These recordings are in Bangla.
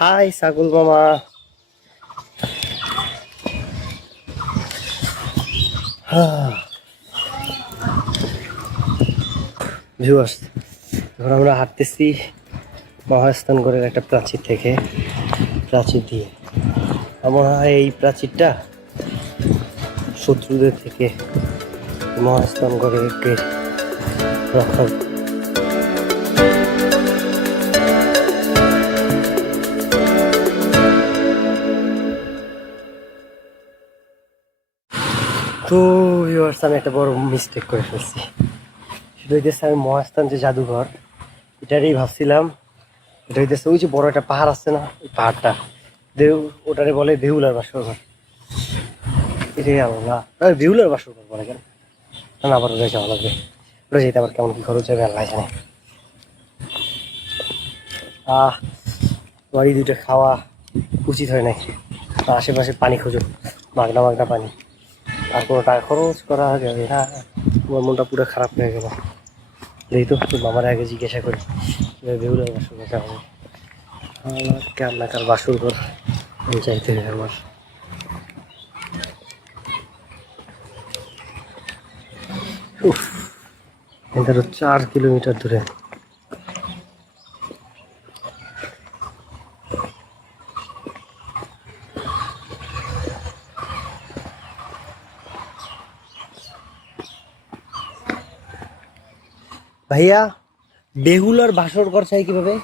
হাই সাগুল মামা। ভিউয়ার্স, এখন আমরা হাঁটতেছি মহাস্থানগড়ের একটা প্রাচীর থেকে, প্রাচীর দিয়ে। আমার হয় এই প্রাচীরটা শত্রুদের থেকে মহাস্থানগড়কে রক্ষা। তো ভিউয়ার্স, আমি একটা বড় মিস্টেক করে ফেলছি। সেটা হইতেছে, আমি মহাস্থান যে জাদুঘর এটারই ভাবছিলাম এটা হইতেছে ওই যে বড় একটা পাহাড় আছে না, ওই পাহাড়টা ওটারে বলে বেহুলার বাসরঘর। এটাই আল্লাহ, বেহুলার বাসরঘর বলে কেন? না, আবার ওটা যাওয়া লাগবে। ওটা যেতে আবার কেমন কি খরচ যাবে আল্লাহ জানে। বাড়ি দুইটা খাওয়া উচিত হয় নাই। আশেপাশে পানি খোঁজো, মাগনা মাগনা পানি, আর কোনো টাকা খরচ করা যাবে না। আমার মনটা পুরো খারাপ হয়ে গেল। যেহেতু মামার আগে জিজ্ঞাসা করি বেহুলার বাসরঘর যাবো। আমার কান্নাকার বাসরঘর চাইতে হবে আমার। এদের 4 কিলোমিটার দূরে। ভাইয়া, বেহুলার বাসর ঘর চাই কিভাবে?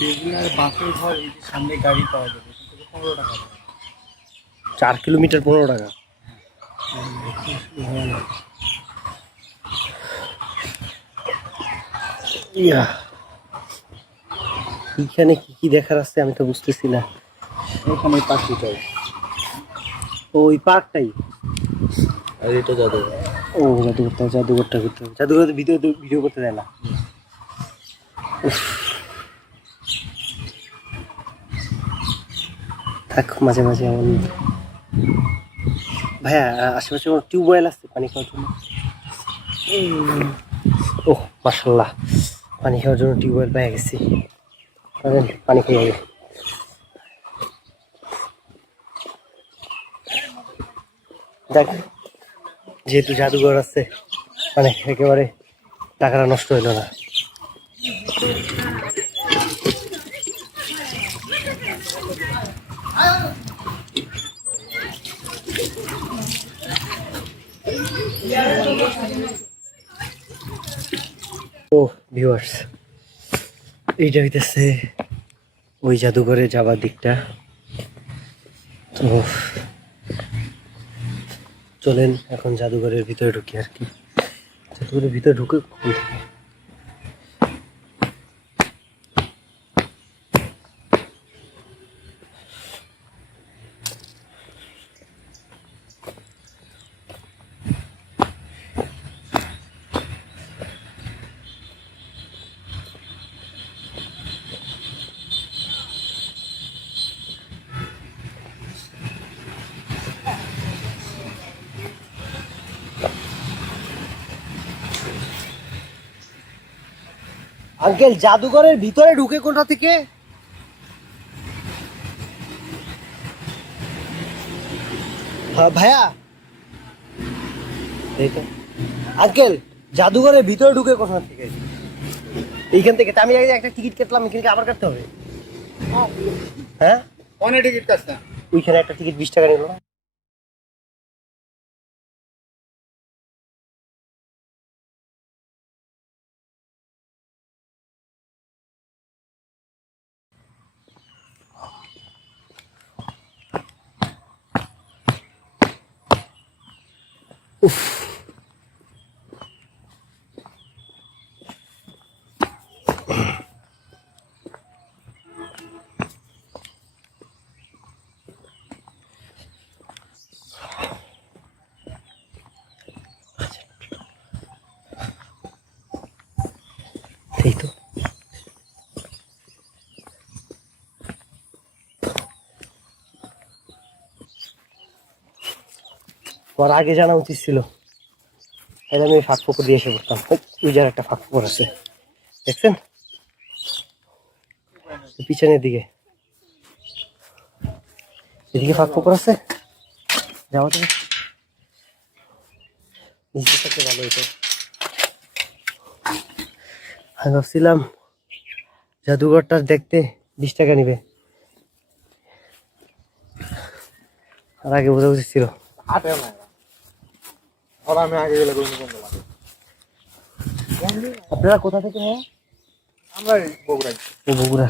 বেগুনার বাসের ঘর এই যে সামনে গাড়ি পাওয়া যাবে, 15 টাকা। 4 কিলোমিটার 15 টাকা? ইয়া, এইখানে কি কি দেখার আছে আমি তো বুঝতেছি না। ওখানে পাখিটাই, ওই পার্কটাই? আর এটা জাদুঘর। ও জাদুঘরটা, জাদুঘরটা করতে হবে। জাদুঘরের ভিডিও ভিডিও করতে দেয় না। উফ, থাক, মাঝে মাঝে এমন। ভাইয়া, আশেপাশে কোনো টিউবওয়েল আছে পানি খাওয়ার জন্য? ওহ মাশাল্লাহ, পানি খাওয়ার জন্য টিউবওয়েল পেয়ে গেছি। পানি খেয়ে যাবে। দেখ, যেহেতু জাদুঘর আছে, মানে একেবারে টাকাটা নষ্ট হইল না। ও ভিউয়ার্স, এইটা হইতেছে ওই জাদুঘরে যাবার দিকটা। তো চলেন এখন জাদুঘরের ভিতরে ঢুকি আর কি। জাদুঘরের ভিতরে ঢুকে কখন থেকে? আঙ্কেল, জাদুঘরের ভিতরে ঢুকে কোথা থেকে? হ্যাঁ ভাইয়া, এই তো। আঙ্কেল, জাদুঘরের ভিতরে ঢুকে কোথা থেকে? এইখান থেকে? তা আমি আগে একটা টিকিট কাটলাম, এখানে কি আবার কাটতে হবে? হ্যাঁ, অনেক টিকিট কাটছে। ওইখানে একটা টিকিট 20 টাকা নিল না? উফ, এই তো। আমার আগে জানা উচিত ছিল, তাহলে আমি ফাঁক ফোকর দিয়ে এসে পড়তাম। ওই যার একটা ফাঁক ফোকর আছে, দেখছেন পিছনের দিকে? এদিকে ফাঁক ফোকর আছে, যাওয়া যাবে। নিচে থাকলে ভালো হতো। আমি ভাবছিলাম জাদুঘরটা দেখতে 20 টাকা নিবে, আর আগে বোঝা উচিত ছিল। আমি আগে গেলে আপনারা কোথা থেকে? আমরা বগুড়াই। ও বগুড়া।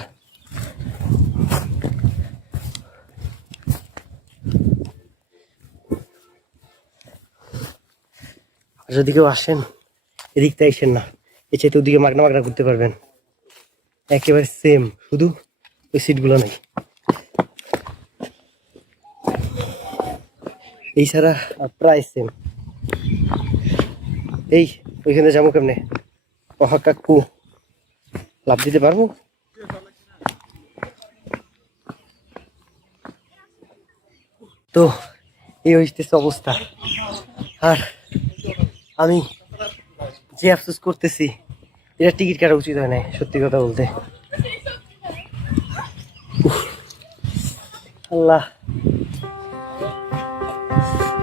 আর যদি কেউ আসেন এদিকটা আসেন না, এই চাইতে ওদিকে মাগনা মাগনা ঘুরতে পারবেন, একেবারে সেম, শুধু ওই সিটগুলো নেই। এই ছাড়া আর প্রায় সেম। এই ওইখানে যাবো কেমনে? ওহা কাকু, লাভ দিতে পারবো? তো এই হইতেছে অবস্থা। আর আমি যে আফসোস করতেছি, এটা টিকিট কাটা উচিত হয় নাই, সত্যি কথা বলতে। উফ, আল্লাহ,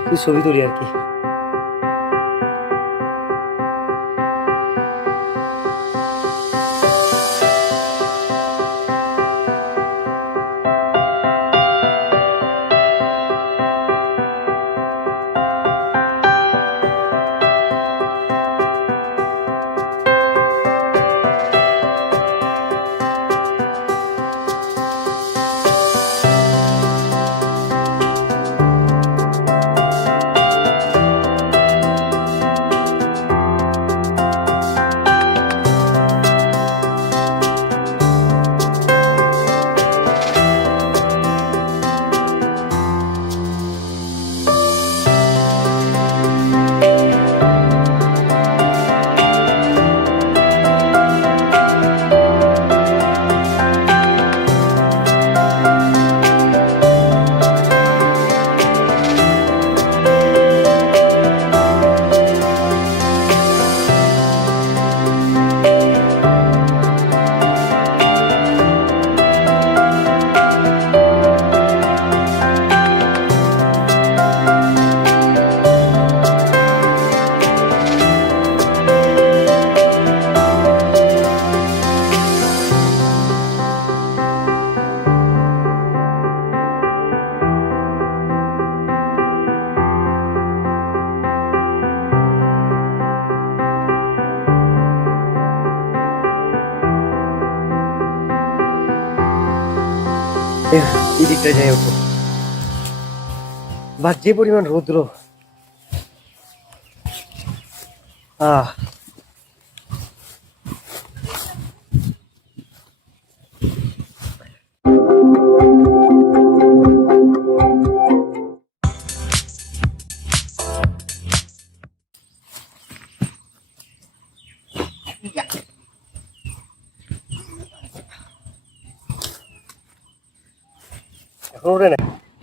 কি ছবি তুলি আর কি। এই দিকটা যাই ওঠো, বা যে পরিমাণ রৌদ্র, আহ এখন ওঠে না।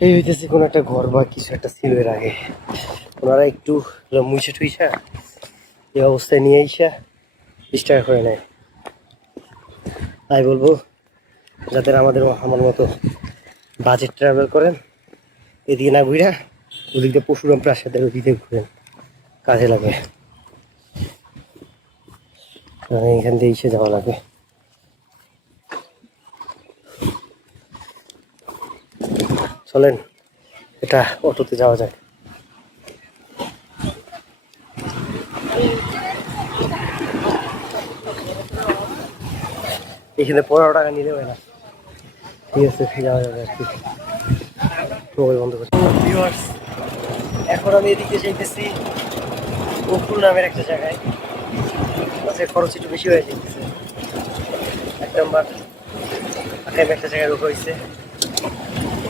এই হইতেছে কোনো একটা ঘর বা কিছু একটা ছিল এর আগে, ওনারা একটু মুইসা টুইসা এই অবস্থায় নিয়ে আইসা 20 টাকা করে নেয়। তাই বলবো, যাদের আমার মতো বাজেট ট্রাভেল করেন, এদিকে না ঘুরা ওদিক দিয়ে পশুরাম প্রাসাদের ওদিকে ঘুরেন, কাজে লাগে। এখান দিয়ে এসে যাওয়া লাগে। চলেন এটা অটোতে যাওয়া যায়। এখানে 15 টাকা নিলে হয় না, ঠিক আছে যাওয়া যাবে আর কি। মোবাইল বন্ধ করছি। এখন আমি এদিকে যাইতেছি গোকুল নামের একটা জায়গায়, বাসের খরচ একটু বেশি হয়ে যাইতেছে। 1 নম্বর আকাইম একটা জায়গায় রোগ হয়েছে,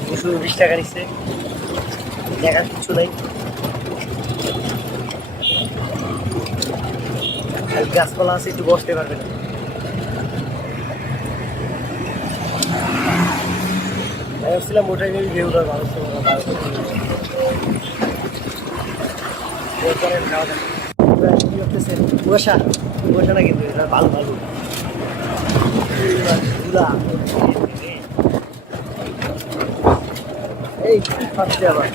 220 টাকা নিচ্ছে, দেখার কিছু নাই, গাছপালা আছে, একটু বসতে পারবে না। আমি ভাবছিলাম ওটাই ভিউটার ভালো ছিল, কুয়াশা কুয়াশা না, কিন্তু এটা ভালো ভালো এই কি ফাঁসছে আবার